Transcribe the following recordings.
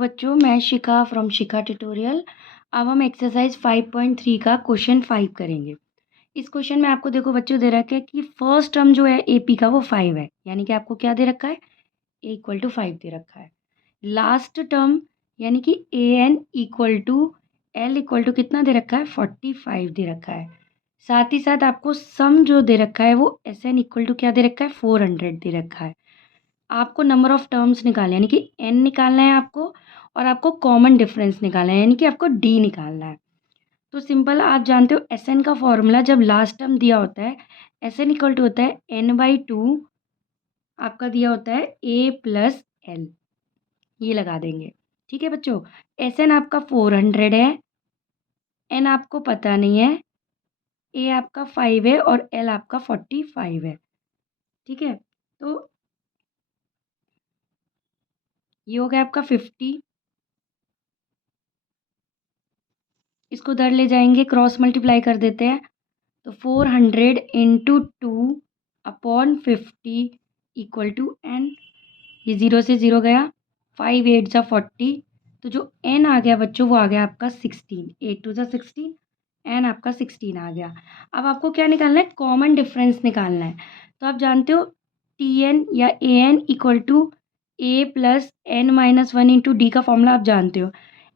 बच्चों मैं शिखा from Shikha tutorial. अब हम एक्सरसाइज 5.3 का क्वेश्चन 5 करेंगे। इस क्वेश्चन में आपको देखो बच्चों दे रखा है कि फर्स्ट टर्म जो है एपी का वो 5 है, यानी कि आपको क्या दे रखा है, ए इक्वल टू 5 दे रखा है। लास्ट टर्म यानी कि a n equal to l equal to कितना दे रखा है, 45 दे रखा है। साथ ही साथ आपको सम जो दे रखा है वो एस एन इक्वल टू क्या दे रखा है, 400 दे रखा है। आपको नंबर ऑफ टर्म्स निकालना है, यानी कि एन निकालना है आपको, और आपको कॉमन डिफरेंस निकालना है, यानी कि आपको डी निकालना है। तो सिंपल, आप जानते हो एस एन का फॉर्मूला जब लास्ट टर्म दिया होता है, एस एन इक्वल टू होता है n/2, आपका दिया होता है a प्लस एल, ये लगा देंगे। ठीक है बच्चों, एस एन आपका 400 है, एन आपको पता नहीं है, ए आपका 5 है और एल आपका 45 है। ठीक है, तो ये हो गया आपका 50। इसको उधर ले जाएंगे, क्रॉस मल्टीप्लाई कर देते हैं, तो 400 into 2 upon 50 equal to n. ये 0 से 0 गया, 5 8 जा 40, तो जो एन आ गया बच्चों वो आ गया आपका 16, 8 2 जा 16, एन आपका 16 आ गया। अब आपको क्या निकालना है, कॉमन डिफरेंस निकालना है। तो आप जानते हो टी एन या a n equal to a plus n minus one into d का फॉर्मूला आप जानते हो।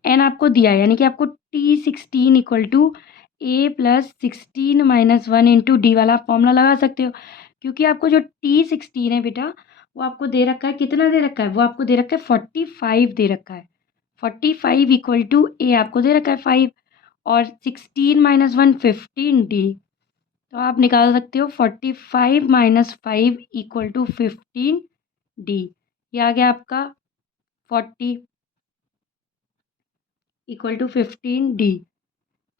एन आपको दिया है, यानी कि आपको T 16 equal to a plus 16 minus one into d वाला फॉर्मूला लगा सकते हो, क्योंकि आपको जो टी 16 है बेटा वो आपको दे रखा है, कितना दे रखा है, वो आपको दे रखा है 45 दे रखा है। 45 इक्वल टू ए आपको दे रखा है 5, और 16 माइनस वन 15 डी। तो आप निकाल सकते हो 45 माइनस 5 इक्वल टू 15 डी। ये आ गया आपका 40 इक्वल टू 15 डी।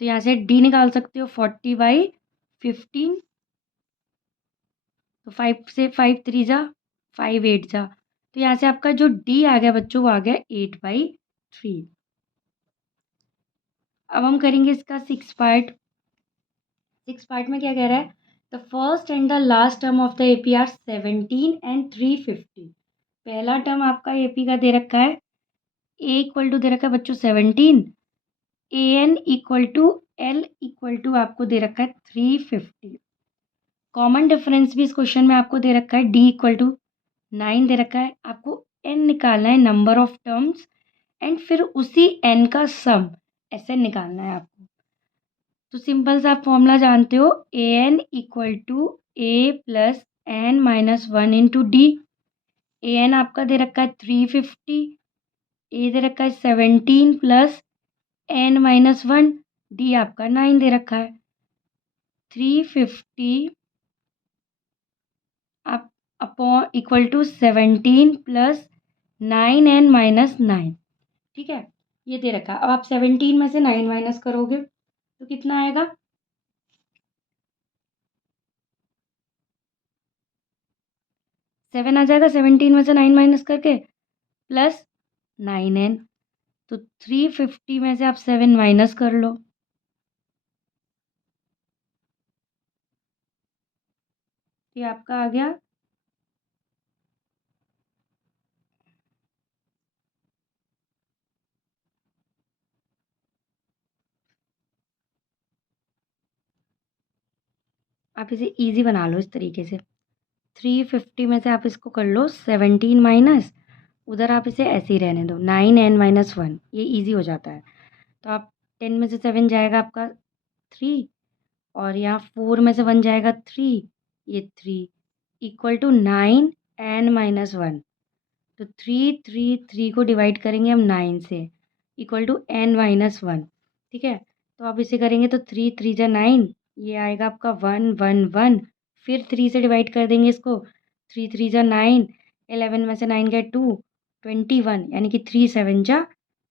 तो यहाँ से डी निकाल सकते हो 40/15, तो 5 से 5 3 जा 5 8 जा, तो यहाँ से आपका जो डी आ गया बच्चों वो आ गया 8/3। अब हम करेंगे इसका 6 पार्ट। 6 पार्ट में क्या कह रहा है, the first and the last term of the AP are 17 and 350। पहला टर्म आपका एपी का दे रखा है, ए इक्वल टू दे रखा है बच्चों 17, a n equal to l equal to आपको दे रखा है 350। कॉमन डिफरेंस भी इस क्वेश्चन में आपको दे रखा है, डी इक्वल टू 9 दे रखा है। आपको एन निकालना है, नंबर ऑफ टर्म्स, एंड फिर उसी एन का सम एस एन निकालना है आपको। तो सिंपल सा आप फॉर्मूला जानते हो, a n equal to a plus n minus one into d. A n आपका दे रखा है 350, ए दे रखा है 17 plus n minus one, d आपका 9 दे रखा है। 350 आप upon equal to 17 plus 9 n minus 9। ठीक है, ये दे रखा है। अब आप 17 में से 9 माइनस करोगे तो कितना आएगा, 7 आ जाएगा। 17 में से 9 माइनस करके प्लस 9 एन, तो 350 में से आप 7 माइनस कर लो, ये आपका आ गया आप इसे इजी बना लो इस तरीके से। 350 में से आप इसको कर लो 17 माइनस, उधर आप इसे ऐसे ही रहने दो, 9 n-1, ये इजी हो जाता है। तो आप 10 में से 7 जाएगा आपका 3, और यहाँ 4 में से 1 जाएगा 3, ये 3 इक्वल टू 9 n-1। तो 3 को डिवाइड करेंगे हम 9 से, इक्वल टू n-1। ठीक है, तो आप इसे करेंगे तो 3 3 जा 9, ये आएगा आपका 1 1 1। फिर 3 से डिवाइड कर देंगे इसको, 3 3 जा 9, 11 में से 9 गए 2, 21, यानी कि 3 7 जा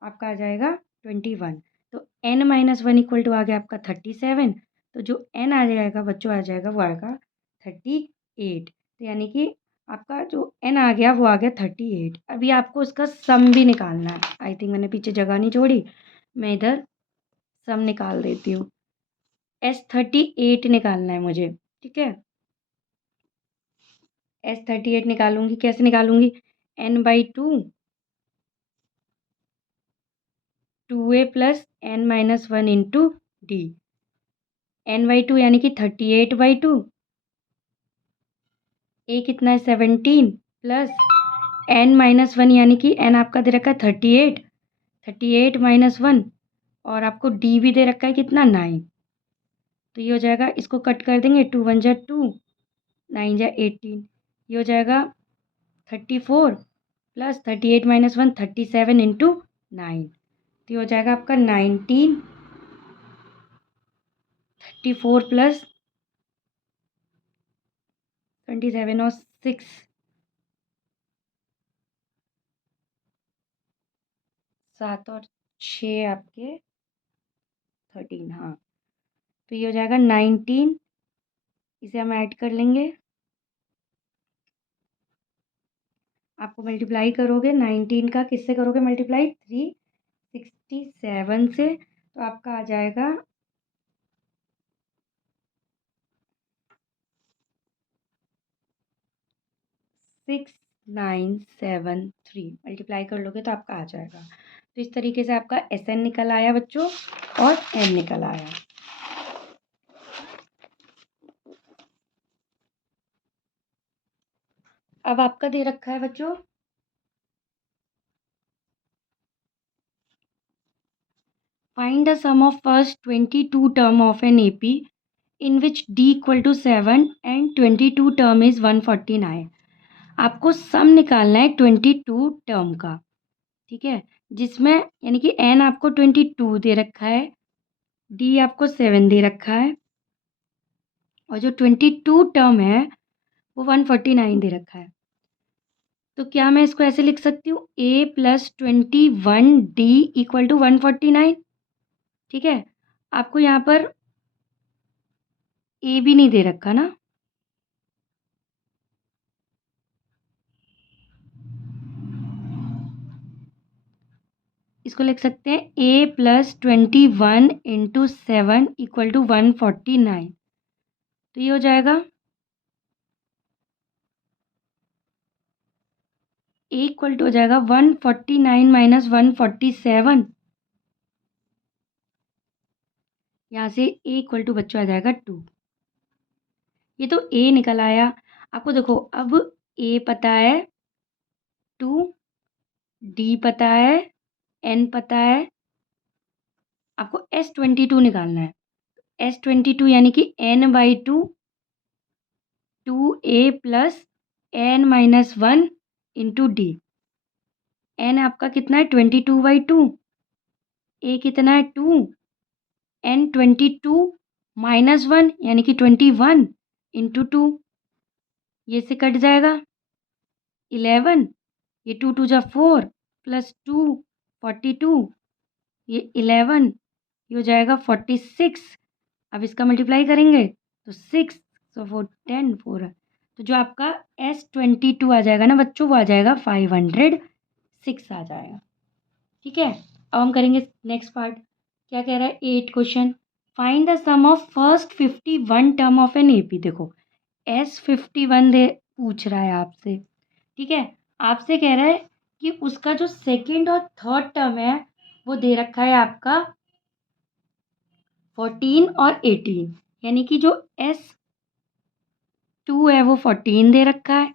आपका आ जाएगा 21। तो n-1 इक्वल टू आ गया आपका 37। तो जो n आ जाएगा बच्चों, आ जाएगा वो आएगा 38। तो यानी कि आपका जो n आ गया वो आ गया 38। अभी आपको इसका सम भी निकालना है। आई थिंक मैंने पीछे जगह नहीं छोड़ी, मैं इधर सम निकाल देती हूँ। S38 निकालना है मुझे। ठीक है, S38 निकालूंगी, कैसे निकालूंगी, n/2 2a plus n minus 1 into D. n/2 यानी कि 38/2। ए कितना है 17 प्लस n माइनस 1 यानी कि n आपका दे रखा है 38। 38 माइनस 1 और आपको डी भी दे रखा है कितना 9। तो ये हो जाएगा, इसको कट कर देंगे, 2 1 जा 2, 9 जा 18। ये हो जाएगा 34 प्लस 38 माइनस 1 37 इंटू 9। तो ये हो जाएगा आपका 19। 34 प्लस 27 और 6 7 और 6 आपके 13। हाँ, तो ये हो जाएगा 19। इसे हम ऐड कर लेंगे। आपको मल्टीप्लाई करोगे 19 का किससे करोगे मल्टीप्लाई 367 से, तो आपका आ जाएगा 6973। मल्टीप्लाई कर लोगे तो आपका आ जाएगा। तो इस तरीके से आपका SN निकल आया बच्चों और N निकल आया। अब आपका दे रखा है बच्चों find the sum of first 22 term of an AP in which D equal to 7 and 22 term is 149। आपको सम निकालना है 22 टर्म का, ठीक है, जिसमें यानी कि N आपको 22 दे रखा है, D आपको 7 दे रखा है और जो 22 टर्म है वो 149 दे रखा है। तो क्या मैं इसको ऐसे लिख सकती हूँ A plus 21D equal to 149। ठीक है, आपको यहाँ पर A भी नहीं दे रखा ना, इसको लिख सकते हैं A plus 21 into 7 equal to 149। तो ये हो जाएगा A इक्वल टू हो जाएगा 149 माइनस 147। यहाँ से A इक्वल टू बच्चों आ जाएगा 2। ये तो A निकल आया। आपको देखो अब A पता है, 2 D पता है, N पता है, आपको S22 निकालना है। S22 यानी कि N/2 2A plus N minus 1 into D. N आपका कितना है 22/2, A कितना है 2, N 22 माइनस 1 यानी कि 21 इंटू 2। ये से कट जाएगा 11, ये 2 2 जा 4 प्लस 2 42, ये 11, ये हो जाएगा 46। अब इसका मल्टीप्लाई करेंगे तो 6 सो 4 10 4। तो जो आपका S22 आ जाएगा ना बच्चों, वो आ जाएगा 506 आ जाएगा। ठीक है, अब हम करेंगे नेक्स्ट पार्ट। क्या कह रहा है 8 question, find the sum of first 51 term of an AP। देखो S51 दे पूछ रहा है आपसे, ठीक है, आपसे कह रहा है कि उसका जो सेकंड और थर्ड टर्म है वो दे रखा है आपका 14 और 18, यानी कि जो S2 है वो 14 दे रखा है,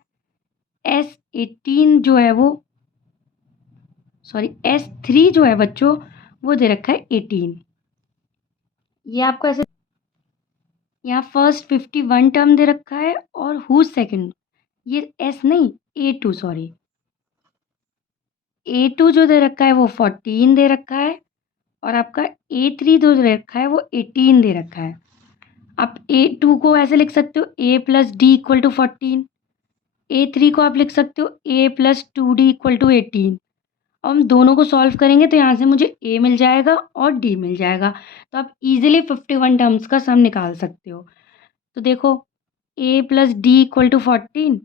S18 जो है वो S3 जो है बच्चों वो दे रखा है 18। ये आपको ऐसे यहाँ फर्स्ट 51 टर्म दे रखा है और हु सेकंड, ये S नहीं A2 सॉरी, A2 जो दे रखा है वो 14 दे रखा है और आपका A3 जो दे रखा है वो 18 दे रखा है। आप A2 को ऐसे लिख सकते हो A plus d equal to 14, A3 को आप लिख सकते हो A plus 2D equal to 18। अब हम दोनों को सॉल्व करेंगे तो यहाँ से मुझे A मिल जाएगा और D मिल जाएगा, तो आप इजीली 51 टर्म्स का सम निकाल सकते हो। तो देखो A plus d equal to 14,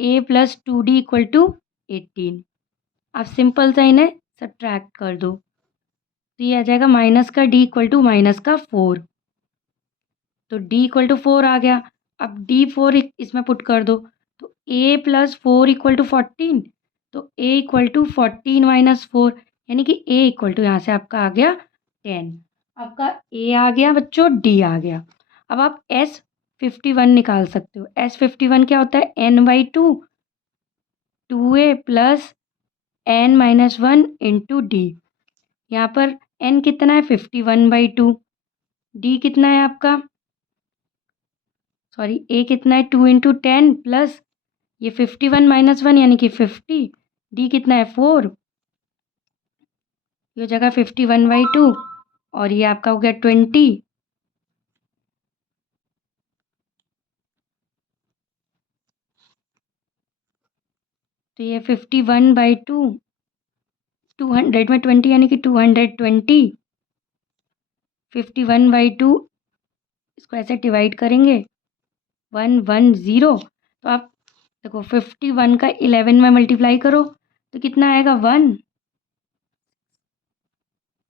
A plus 2D equal to 18। आप सिंपल सा इन्हें सब्ट्रैक्ट कर दो तो ये आ जाएगा माइनस का D इक्वल टू माइनस का 4। तो D इक्वल टू 4 आ गया। अब D4 इसमें पुट कर दो तो A प्लस 4 इक्वल टू 14, तो A इक्वल टू 14 माइनस 4, यानी कि ए इक्वल टू यहाँ से आपका आ गया 10। आपका ए आ गया बच्चों, डी आ गया। अब आप S51 निकाल सकते हो। S51 क्या होता है? n/2 2a plus n-1 into D. यहाँ पर n कितना है? 51/2। डी कितना है आपका? सॉरी, ए कितना है? 2 इंटू 10 प्लस ये 51 माइनस 1 यानी कि 50। डी कितना है? 4। ये हो जाएगा 51/2 और ये आपका हो गया 20। तो ये 51/2 200 में 20 यानी कि 220। 51/2 इसको ऐसे डिवाइड करेंगे 110। तो आप देखो 51 का 11 में मल्टीप्लाई करो तो कितना आएगा? 1।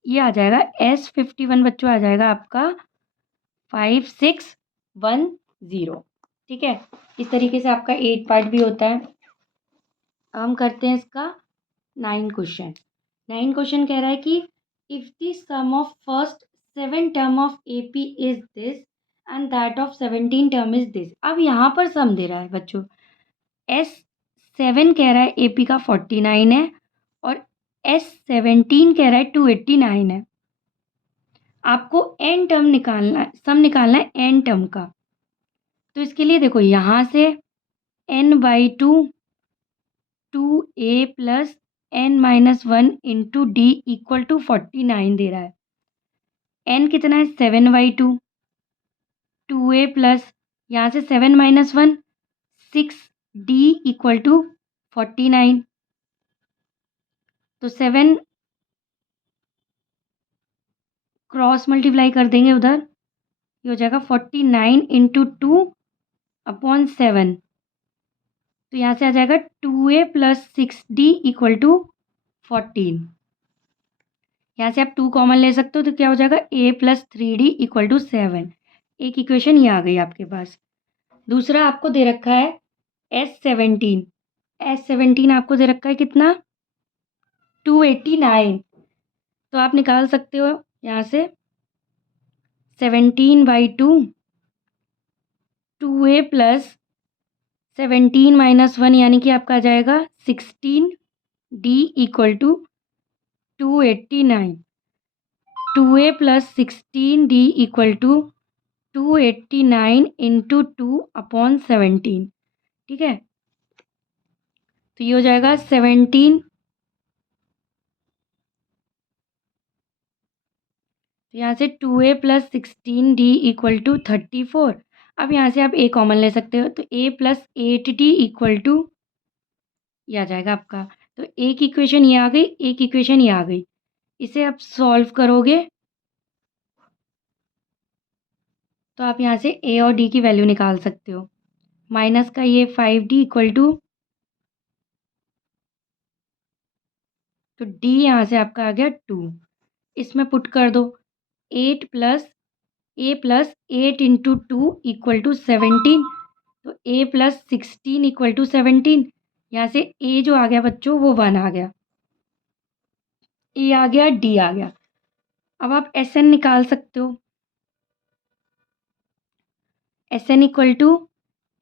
ये आ जाएगा S51 बच्चों, आ जाएगा आपका 5610। ठीक है, इस तरीके से आपका 8 पार्ट भी होता है। अब हम करते हैं इसका 9 क्वेश्चन। 9 क्वेश्चन कह रहा है कि if the sum of first 7 term of AP is this and that of 17 term is this. अब यहाँ पर सम दे रहा है बच्चों। S7 कह रहा है AP का 49 है और S17 कह रहा है 289 है। आपको n टर्म निकालना है, सम निकालना है n टर्म का। तो इसके लिए देखो यहाँ से n/2 2a plus n-1 into d equal to 49 दे रहा है। n कितना है? 7/2 2a प्लस यहाँ से 7-1 6d इक्वल टू 49। तो 7 क्रॉस मल्टीप्लाई कर देंगे उधर, ये हो जाएगा 49 इंटू 2/7। तो यहाँ से आ जाएगा 2a plus 6d equal to 14। यहाँ से आप 2 कॉमन ले सकते हो तो क्या हो जाएगा? a plus 3d equal to 7। एक इक्वेशन ये आ गई आपके पास। दूसरा आपको दे रखा है S17। S17 आपको दे रखा है कितना? 289। तो आप निकाल सकते हो यहाँ से 17/2 2a प्लस 17-1 यानी कि आपका आ जाएगा 16d equal to 289। 2a plus 16d equal to 289 into 2/17। ठीक है, तो ये हो जाएगा 17। तो यहाँ से 2a plus 16d equal to 34। अब यहाँ से आप a कॉमन ले सकते हो तो a plus 8d equal to ये आ जाएगा आपका। तो एक इक्वेशन ये आ गई, एक इक्वेशन ये आ गई। इसे आप सॉल्व करोगे तो आप यहाँ से a और d की वैल्यू निकाल सकते हो। माइनस का ये 5d इक्वल टू, तो d यहाँ से आपका आ गया 2। इसमें पुट कर दो 8 plus a plus 8 into 2 equal to 17। तो a प्लस 16 इक्वल टू 17। यहाँ से a जो आ गया बच्चों वो 1 आ गया, a आ गया, d आ गया। अब आप Sn निकाल सकते हो। Sn equal to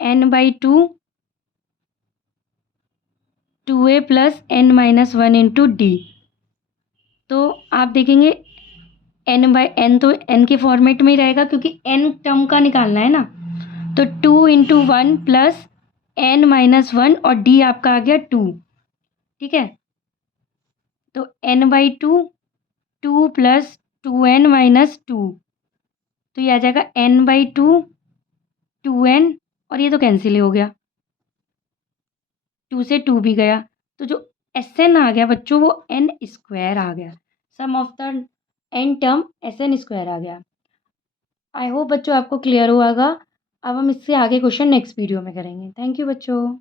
n/2 2a plus n-1 into d. तो आप देखेंगे n/n तो n के फॉर्मेट में ही रहेगा क्योंकि n टर्म का निकालना है ना। तो 2 इंटू 1 प्लस n-1 और d आपका आ गया 2। ठीक है, तो n/2 2 प्लस 2n-2। तो ये आ जाएगा n/2 2n और ये तो कैंसिल हो गया, 2 से 2 भी गया। तो जो Sn आ गया बच्चों वो n² आ गया। Sum of the n term Sn² आ गया। आई होप बच्चों आपको क्लियर हुआ होगा। अब हम इससे आगे क्वेश्चन नेक्स्ट वीडियो में करेंगे। थैंक यू बच्चों।